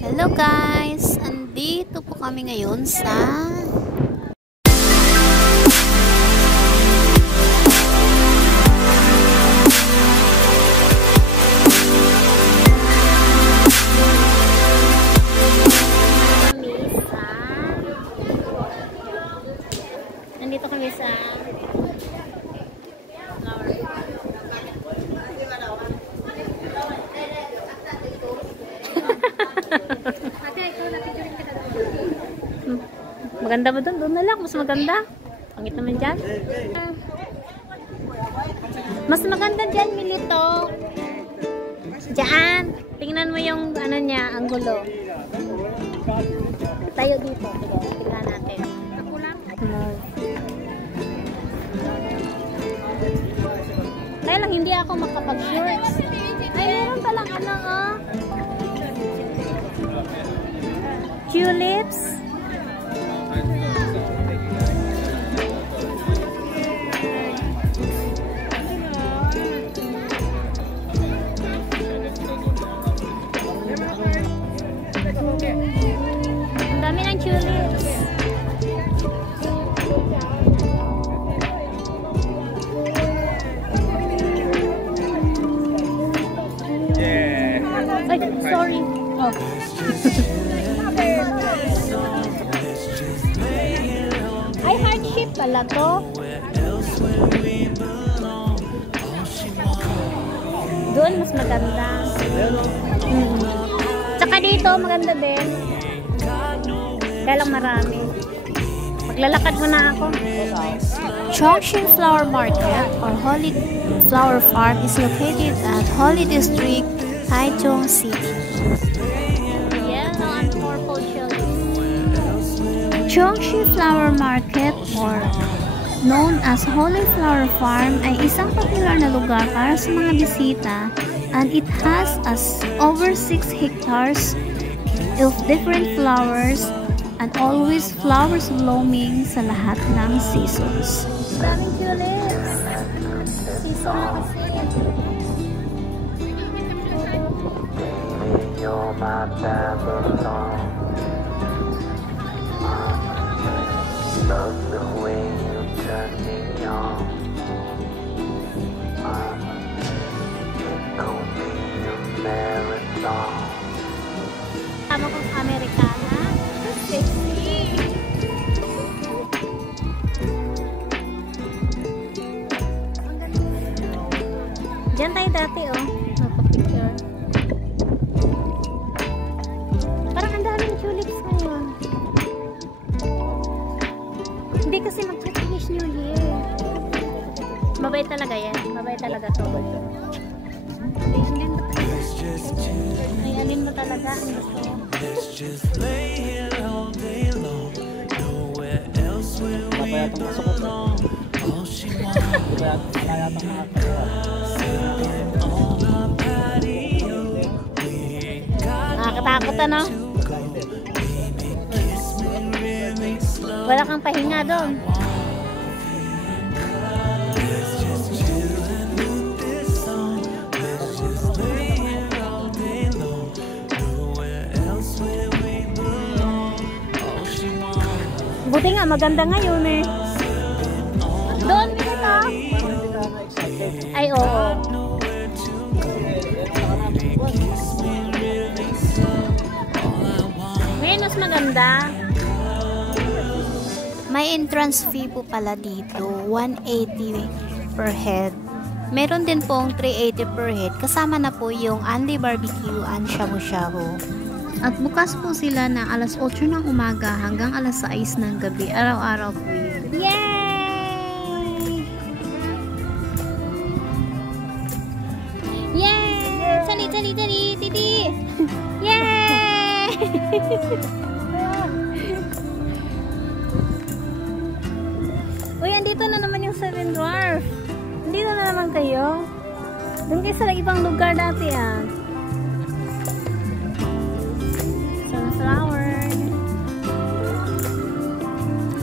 Hello guys! Andito po kami ngayon sa nandito kami sa maganda ba doon? Doon na lang. Mas maganda. Pangit naman dyan. Mas maganda dyan, Milito. Diyan. Tingnan mo yung ano niya, ang gulo. Tayo dito. Tingnan natin. Ako lang. Kaya lang hindi ako makapag-shorts. Ay, meron palang ano, oh. Tulips. Ang dami ng tulips. Ay, sorry. Oh. Ay, heart shape pala to. Doon mas maganda. Tsaka dito maganda din. Kaya lang marami. Maglalakad muna ako. Chongqing Flower Market or Holy Flower Farm is located at Holy District, Taichung City. Yellow and purple chili. Chongqing Flower Market or known as Holy Flower Farm ay isang popular na lugar para sa mga bisita, and it has over 6 hectares of different flowers and always flowers blooming sa lahat ng seasons. Daming tulips. Season na kasi. You're my Babylon. Love the way you turn me on. It could be a marathon. Tama kong Amerikana. Sexy. Diyan tayo dati, oh. Napapicture. Parang ang daming tulips ngayon. Hindi kasi mag-Chinese New Year. Mabait talaga yan. Mabait talaga to. Ay, alin mo talaga. Let's just lay here all day long. Nowhere else where we belong. All she wants on our patio. Nakakatakot, ano? Wala kang pahinga doon. Buti nga, maganda ngayon eh. Doon, Milito. Ay, oo. Ngayon, mas maganda. May entrance fee po pala dito. 180 per head. Meron din pong 380 per head. Kasama na po yung Anli Barbecue and Shabu-Shabu. At bukas po sila na alas 8 ng umaga hanggang alas 6 ng gabi. Araw-araw po yun. Yay! Yay! Tali, tali, tali, titi! Yay! Uy, andito na naman yung Seven Dwarf. Andito na naman kayo. Doon kayo sa ibang lugar dati, ah.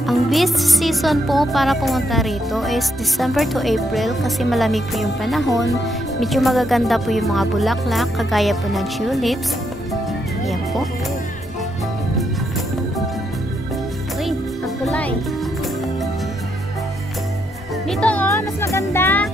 Ang best season po para pumunta rito is December to April kasi malamig po yung panahon. Medyo magaganda po yung mga bulaklak, kagaya po ng tulips. Yan. tiempo. Uy, ang kulay. Dito oh, mas maganda.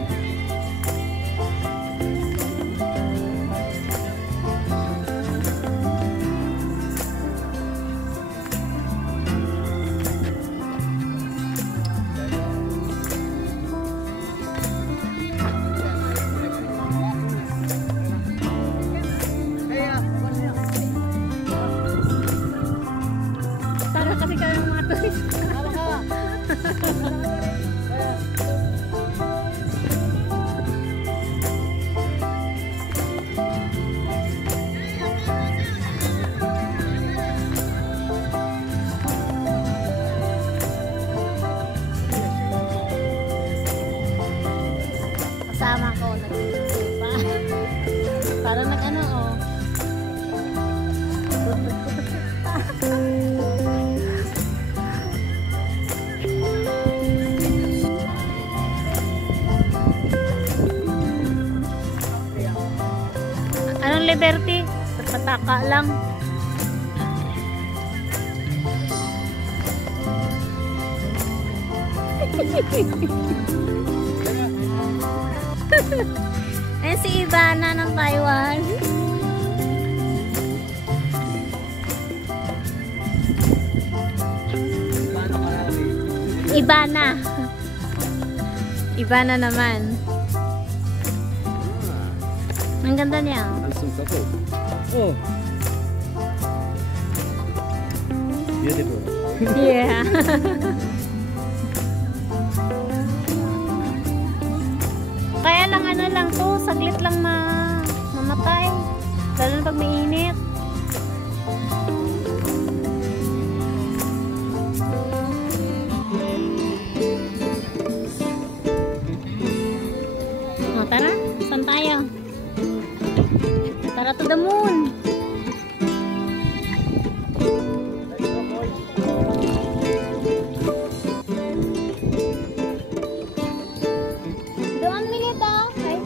Para kasi kayo mga turista. Kasama ko, nag-YouTube pa. Parang nag-ano, oh. Anong Liberty? Pataka lang. Ayan si Ivana ng Taiwan. Ivana. Ivana naman. Ang ganda niya. Oh. Beautiful. Yeah. Kaya lang ano lang to, saglit lang mamatay. Lalo na pag mainit. O, tara. Saan tayo? Tara to the moon. Doon minito. Ay.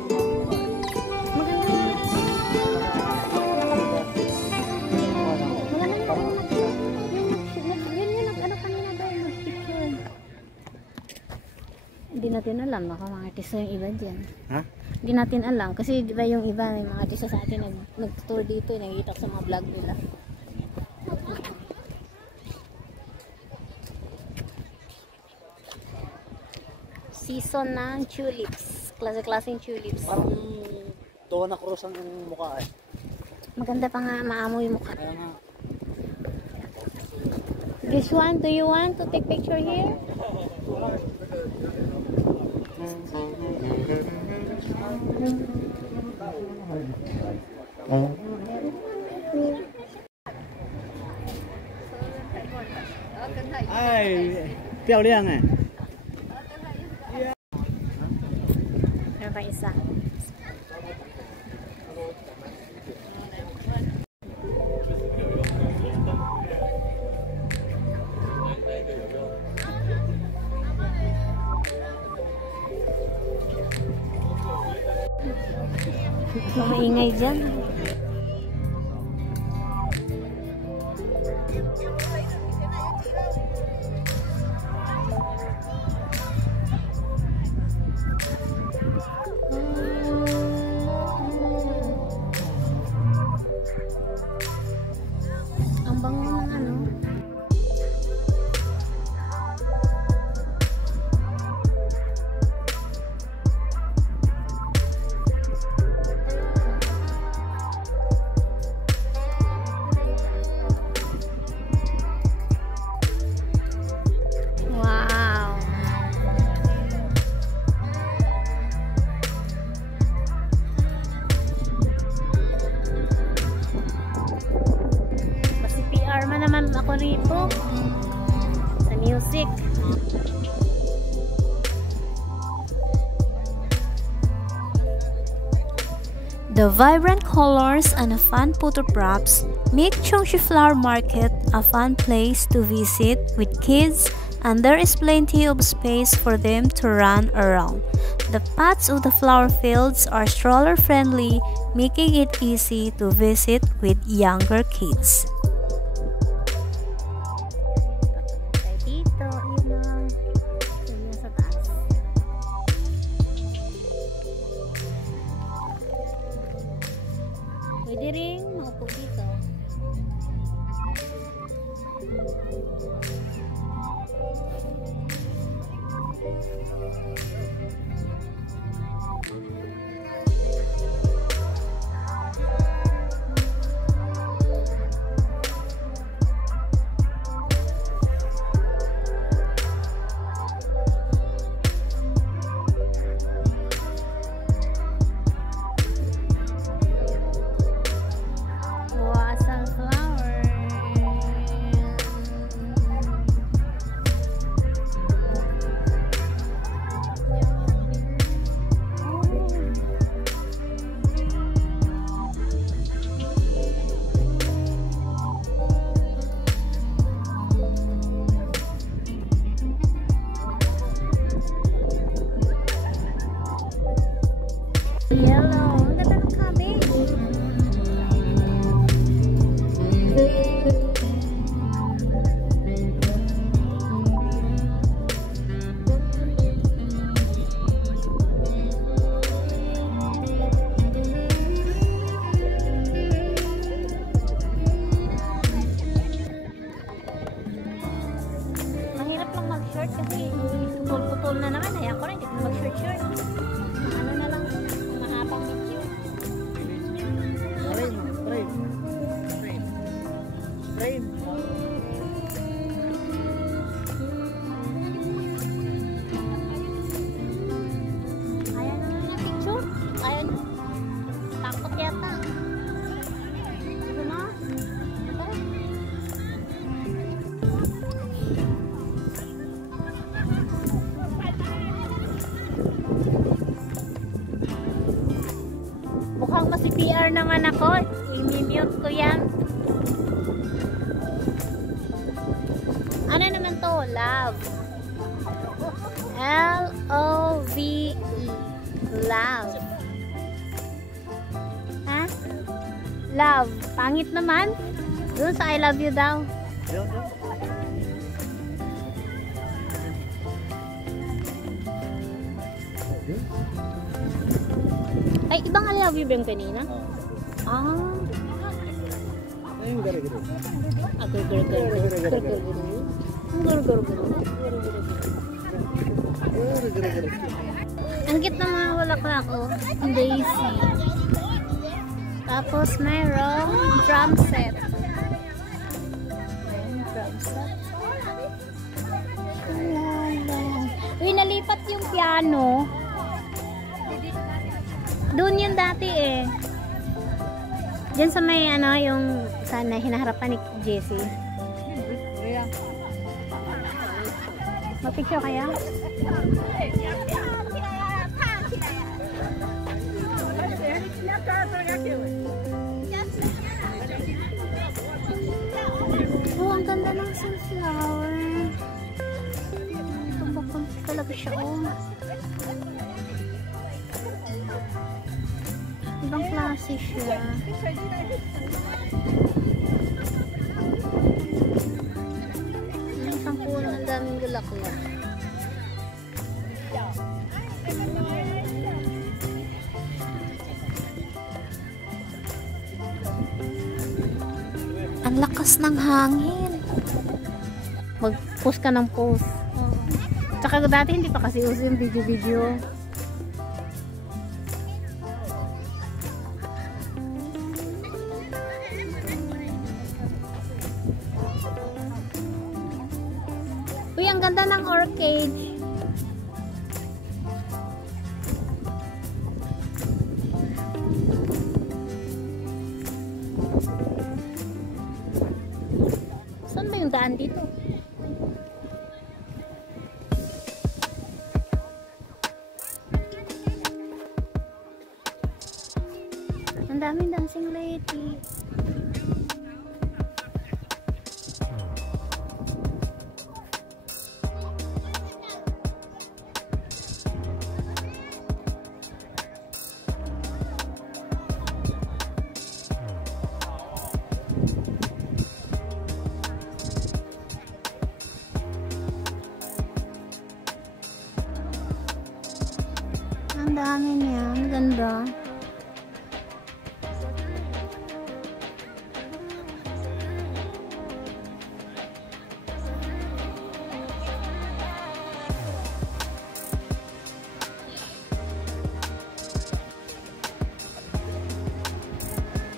Hindi natin alam, baka mga artista yung iba dyan. Ha? Hindi natin alam kasi di ba yung iba may mga artista sa atin nag-tour dito, nakikita ko sa mga vlog nila. Season ng tulips, klase-klaseng tulips. Parang Donna Cruz ang mukha eh. Maganda pa nga, maamoy yung mukha. Kaya nga. This one, do you want to take picture here? Ay, 漂亮哎. Meron pa isa. Maingay dyan. Ang bango ng ano. Wow. Basta PR man naman ako rito sa music. The vibrant colors and fun photographs make Cheongshi Flower Market a fun place to visit with kids, and there is plenty of space for them to run around. The paths of the flower fields are stroller friendly, making it easy to visit with younger kids. Dito, yun sa taas. Pwede rin maupo dito. Yellow. Ang ganda ng cabbage. Mahirap lang mag-short kasi putol-putol na naman. Kaya ako rin, hindi ko mag-short-short. Ano na lang, mahabang video. Frame. Ayaw na nga picture. Ayaw na. Takot yata. Ito na. Mukhang masi-PR naman ako. I-mute ko yan. Ano naman to? Love. L-O-V-E. Love. Ha? Love. Pangit naman. Doon sa I love you daw. Ay, ibang I love you ba yung kanina? Ah. Ayun, gari-gari. Ang cute ng mga bulaklak ko. Daisy. Tapos mayroong drum set. Drum set. Uy, nalipat yung piano. Doon yun dati eh. Diyan sa may ano, yung sana hinaharapan ni Jessie. Mapicture kaya? Oh, ang ganda ng sunflower. Tumbok talaga siya, oh. Ibang klase siya. Isang puno, ang daming bulaklak. Ang lakas ng hangin. Mag-post ka ng post. Tsaka dati hindi pa kasi uso yung video-video. Uy, ang ganda ng orchid. Saan ba yung daan dito? Ang daming dancing lady. dami niya. Ang ganda.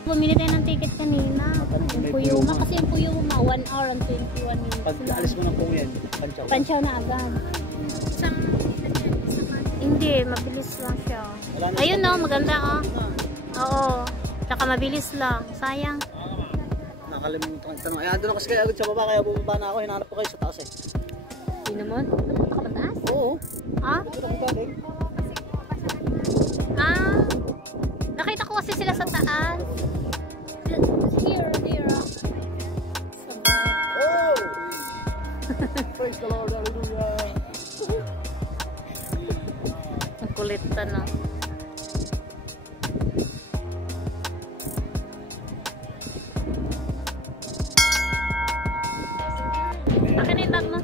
Bumili tayo ng ticket kanina. Yung Puyuma. Kasi yung Puyuma, 1 hour and 21 minutes. Pag alis mo ng kung yan, panchaw. Pansyaw na agad. Hindi, mabilis lang siya. Ayun no, maganda oh. Oo. Tsaka mabilis lang. Sayang. Nakalimutan ko yung tanong. Ay, andun ako kasi kayo agad sa baba, kaya bumaba na ako. Hinahanap ko kayo sa taas eh. Hindi naman. Kapataas? Oo. Ah? Ito ako galing. Ah? Nakita ko kasi sila sa taas. Here. Oh! Praise the Lord, hallelujah. Ang kulit na no. Akin na yung bag mo.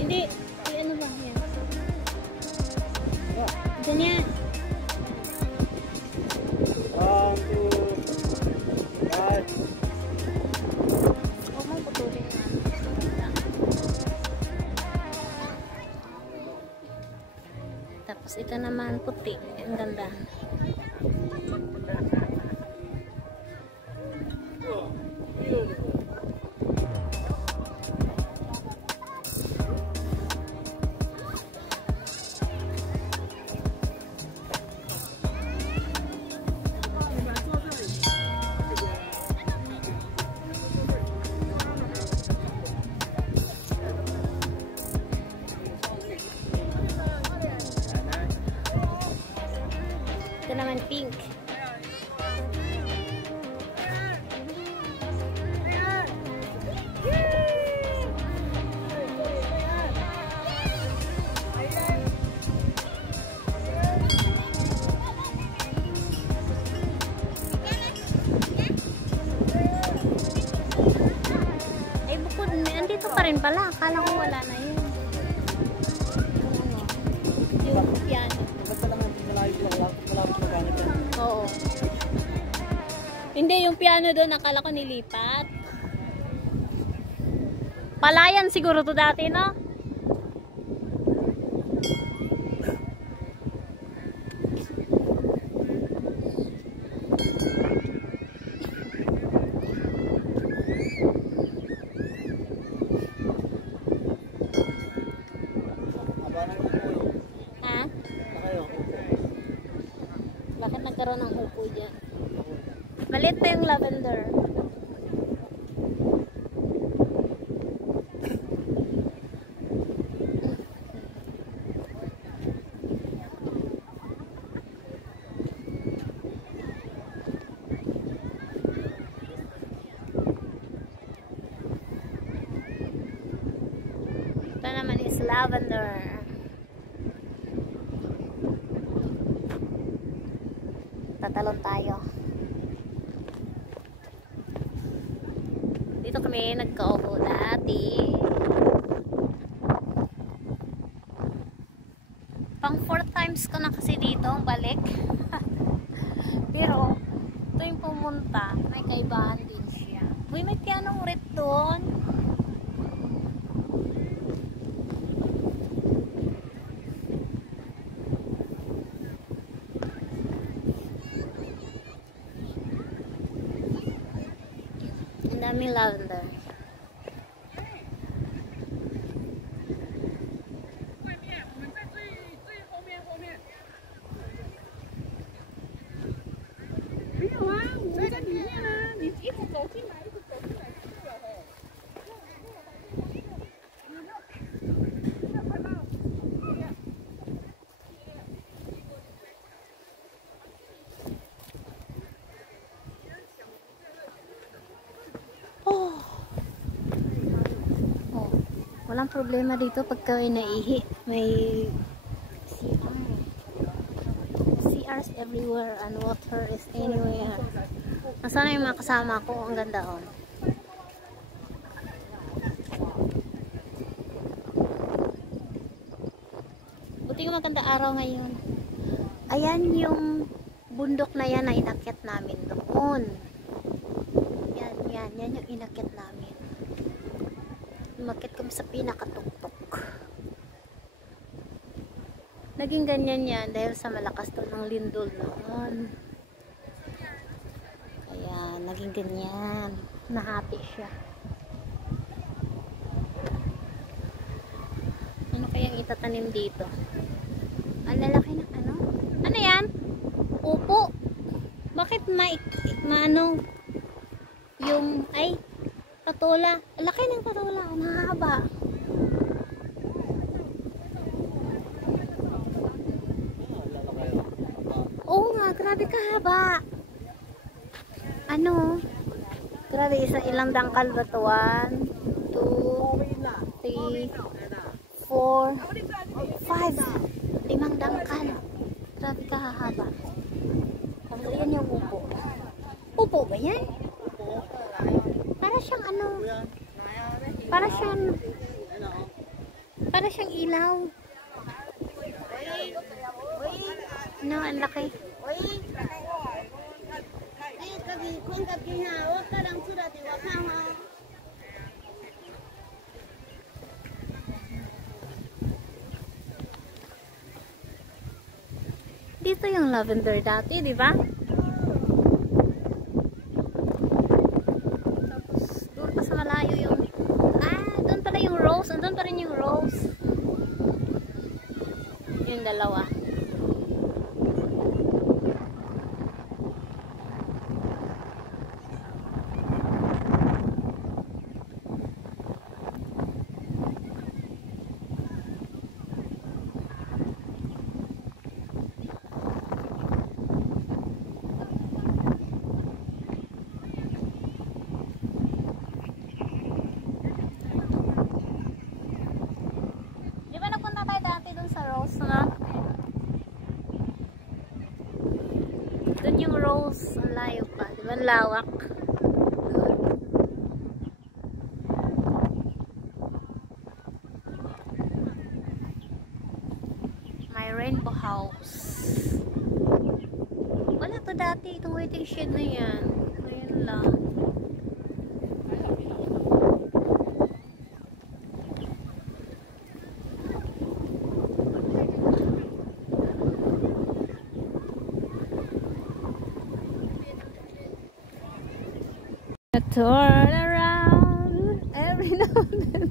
Hindi. Ano ba? Yan. Ganyan. 1, 2, 5. Huwag mong putulin nga. Tapos ito naman puti. Ang ganda. Ito naman pink. Ay bukod, andito pa rin pala. Akala ko wala na yun. Yung piano. Basta lang natin malapit na gamit yan. Oo. Hindi, yung piano doon, akala ko nilipat. Palayan siguro to dati, no? Aba na upo. Ha? Aba kayo, upo. Bakit nagkaroon ng upo dyan? Malit pa yung lavender. Ito naman is lavender. Tatalon tayo. Dito kami nagkaupo dati. Pang 4 times ko na kasi dito balik. Pero ito yung pumunta, may kaibahan din siya. Uy, may pianong red doon. Ang daming lavender. Walang problema dito pagka naihi. May CR. flowers everywhere and water is anywhere. Nasaan na yung mga kasama ko? Ang ganda, oh. Buti yung maganda araw ngayon. Ayan yung bundok na yan na inakyat namin doon. Yan yung inakyat namin. Umakyat kami sa pinakatuktok. Naging ganyan yan dahil sa malakas to ng lindol noon. Kaya naging ganyan. Nahati siya. Ano kayang itatanim dito? Ang lalaki ng ano? Ano yan? Upo. Bakit maano yung ay patula? Ang laki ng patula. Ang haba. Oo nga, grabe kahaba. Ano? Grabe, ilang dangkal ba ito? 1, 2, 3, 4, 5. 5 dangkal. Grabe kahaba. Tapos yan yung upo. Upo ba yan? Para siyang ano? Para siyang ilaw. No, ang laki. Dito yung lavender dati, di ba? Tapos doon pa sa malayo yung doon pala yung rose. Doon pa rin yung rose. Yung dalawa. Doon yung rose, ang layo pa, di ba? Lawak. May rainbow house. Wala to dati, itong waiting shed na yan. Ngayon lang. Turn around every now and then.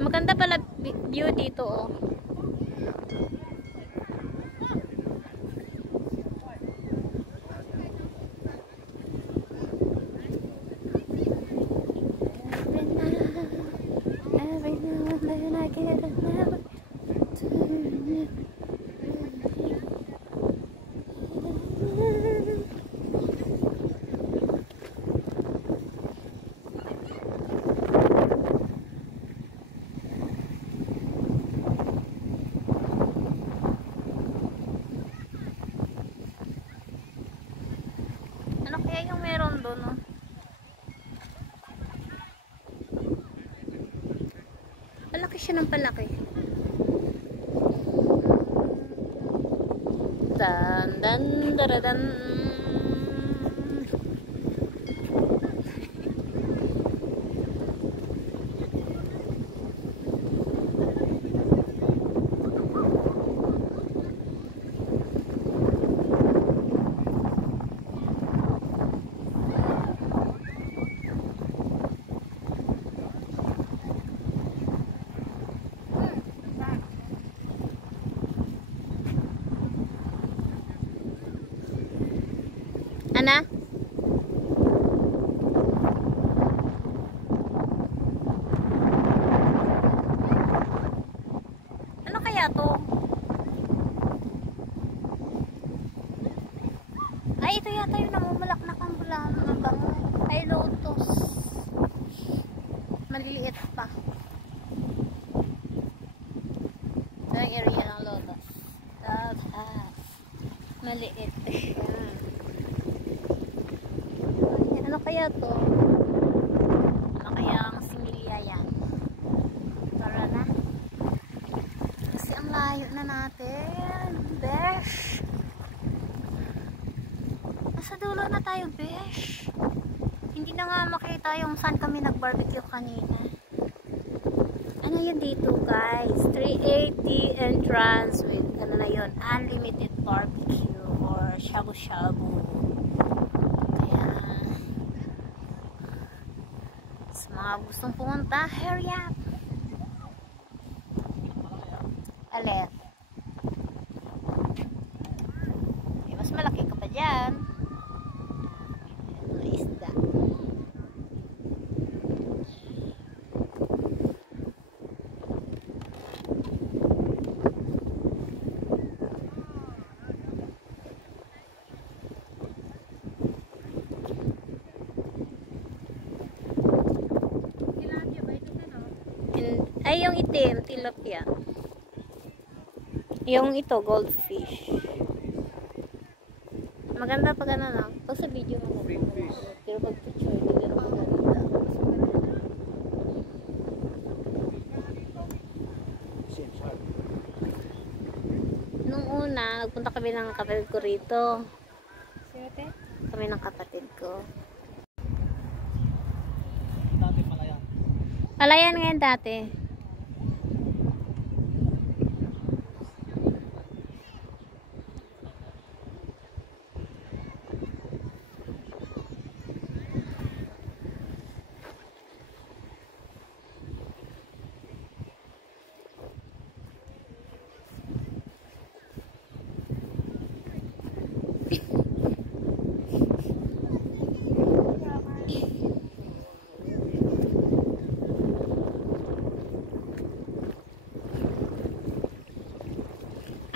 Maganda pala view dito, oh. Every now and then I get a never turn. Ano kaya yung meron doon, no? Palaki siya ng palaki. Dan dan daradan. Ana? Ano kaya to? Ay, ito yata yung namumulak na kambulan. Ay, lotus. yung area ng lotus. Maliit. Ano kaya to? Ano kaya ang similya yan? Tara na. Kasi ang layo na natin. Besh! Nasa dulo na tayo, besh. Hindi na nga makita yung saan kami nag-barbecue kanina. Ano yun dito, guys? 380 entrance with, ano na yun, unlimited barbecue or shabu-shabu. Kaya, sa mga gustong pumunta, hurry up! Alin? Mas malaki ka pa dyan. Mga isda. Ay, yung itim, tilapia. Yung ito, goldfish. Maganda pag ano lang. Pag sa video maganda. Pero pag picture, hindi ganun maganda. Nung una, nagpunta kami ng kapatid ko rito. Kami ng kapatid ko. Dati Palayan. Palayan ngayon dati.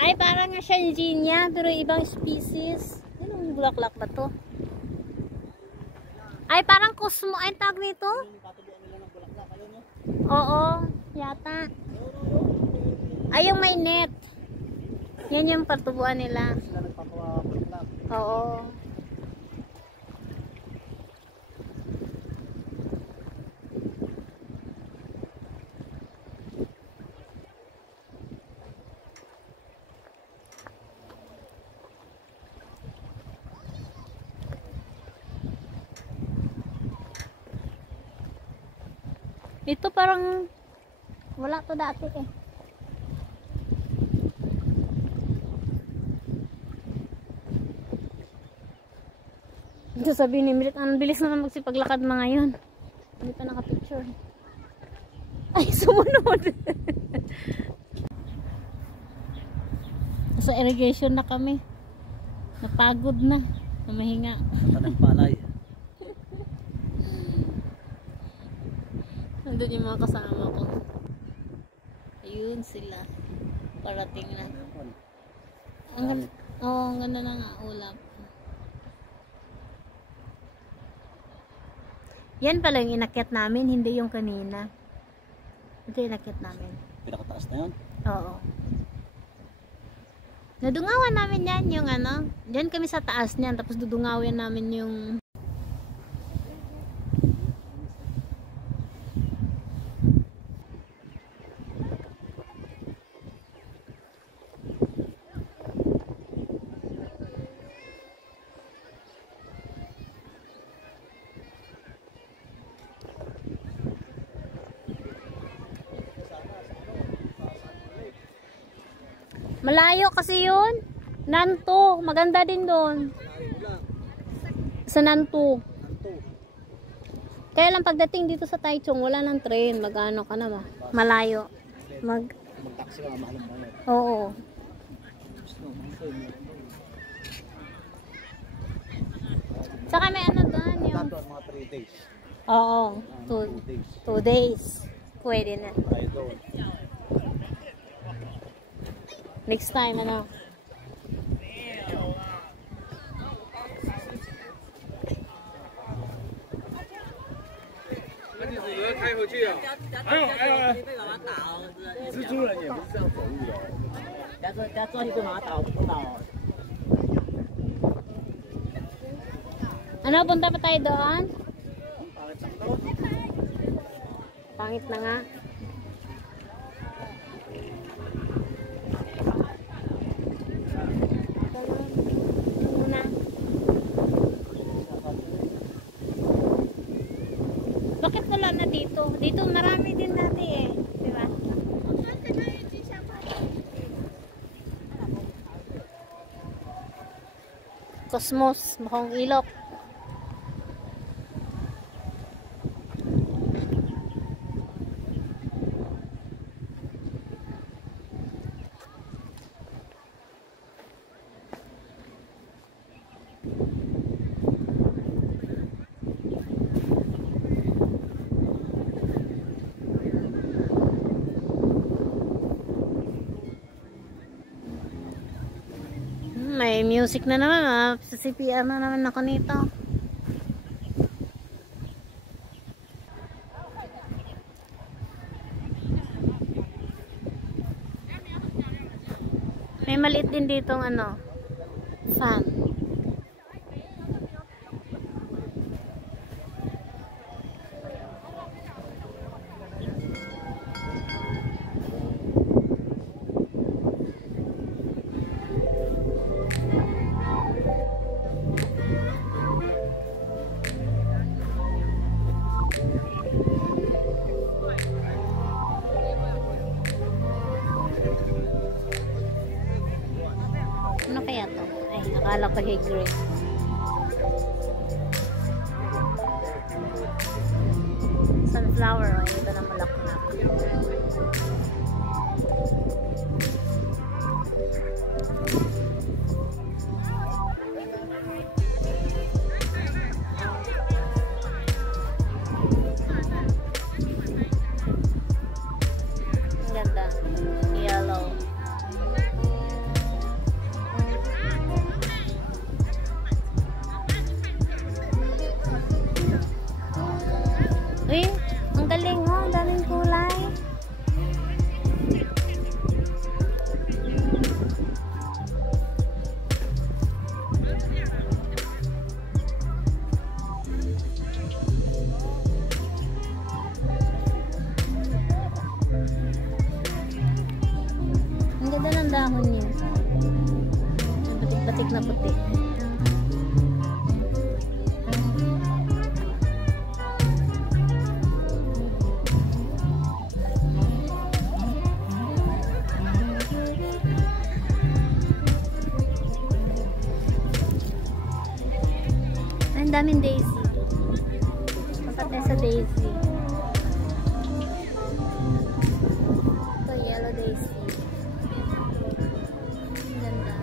Ay, parang nga siya Ginia, pero ibang species. Anong bulaklak ba to? Ay, parang Cosmo. Ay, tag nito? Oo, yata. Ay, yung may net. Yan yung patubuan nila. Oo. Ito parang wala to dati eh. Ito sabi ni Mirit, ang bilis naman magsipaglakad mga yun. Hindi pa naka-picture. Ay, sumunod. Sa irrigation na kami. Napagod na. Namahinga. Tanang palay. Nandun yung mga kasama ko. Ayun sila. Parating na. Ang ganda na nga ulap. Yan pala yung inakyat namin, hindi yung kanina. Ito yung inakyat namin. Pinakataas na yun? Oo. Nadungawan namin yan yung ano. Diyan kami sa taas niyan. Tapos dudungawin namin yung malayo kasi yun. Nanto. Maganda din doon. Sa Nanto. Kaya lang pagdating dito sa Taichung, wala ng train. Mag-ano ka na ba? Malayo. Mag-taxi ka, mahalang bayad. Oo. Saka may ano doon yung Dato mga 3 days. oo. 2 days. 2 days. Pwede na. Tayo doon. Next time, ano? 蜘蛛人也不是这样走路的。等下抓你干嘛打？我不打哦。 Ano, punta pa tayo doon? Pangit na nga. Muna. Bakit wala na dito? Dito marami din dati eh. Diba? Cosmos, mukhang ilok. May music na naman, sa CPR na naman ako nito. May maliit din ditong ano, fan. Ano kaya to? Ay, akala ko hay green. Sunflower. Ay, ito na malak-lak. Ang ganda. Yellow. Uy, ang galing mo, ang daming kulay. Ang ganda ng dahon niya. Batik-batik na puti. Ang daming daisy. Kapatid sa daisy. Ito, yellow daisy. Ang ganda.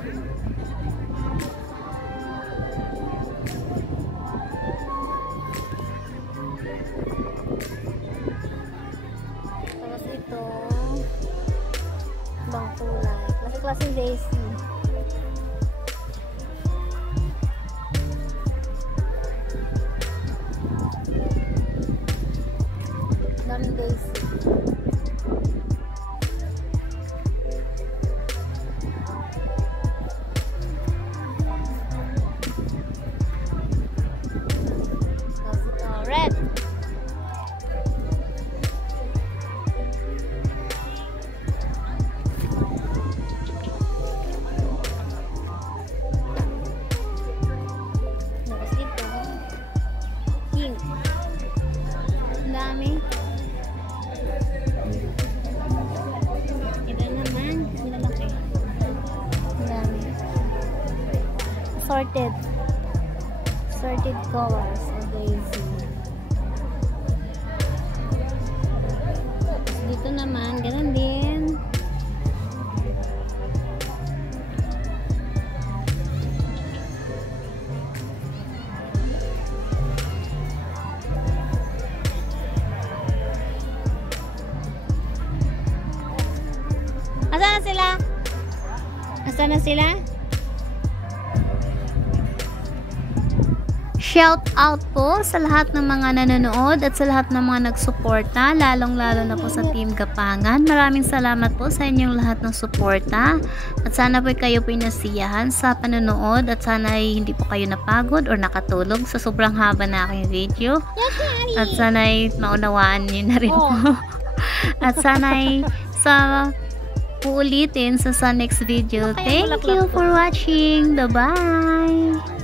Tapos ito, ibang kulay. Klase-klaseng daisy. Daming daisy. Tapos ito, red. Tapos ito, pink. Ang dami. Ito naman, ang lalaki. Ang dami. Sorted colors of daisy. Dito naman, ganun din. Asan na sila? Asan na sila? Shout out po sa lahat ng mga nanonood at sa lahat ng mga nagsuporta, lalong-lalo na po sa Team Gapangan. Maraming salamat po sa inyong lahat ng suporta at sana po kayo po nasiyahan sa panonood at sana ay hindi po kayo napagod or nakatulog sa sobrang haba na aking video. At sana ay maunawaan niyo na rin po. At sana ay sa uulitin sa next video. Thank you for watching. Bye-bye!